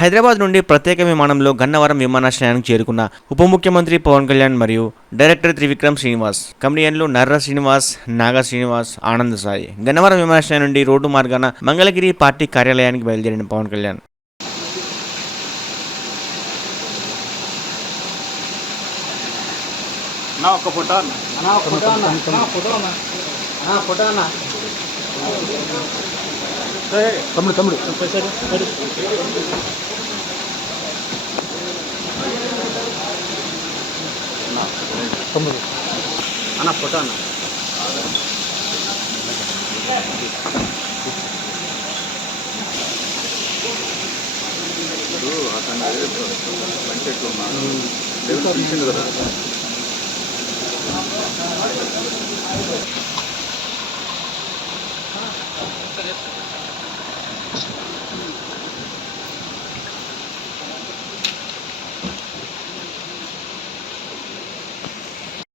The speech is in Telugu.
హైదరాబాద్ నుండి ప్రత్యేక విమానంలో గన్నవరం విమానాశ్రయానికి చేరుకున్న ఉప ముఖ్యమంత్రి పవన్ కళ్యాణ్ మరియు డైరెక్టర్ త్రివిక్రమ్ శ్రీనివాస్, కమెడియన్లు నర్ర శ్రీనివాస్, నాగ శ్రీనివాస్, ఆనంద్ సాయి గన్నవరం విమానాశ్రయం నుండి రోడ్డు మార్గాన మంగళగిరి పార్టీ కార్యాలయానికి బయలుదేరిన పవన్ కళ్యాణ్ తమ్ముడు తమ్ముడు తమ్ముడు అన్న ఫోటో అన్న అతను పంచెట్లు ఉన్నాడు కదా.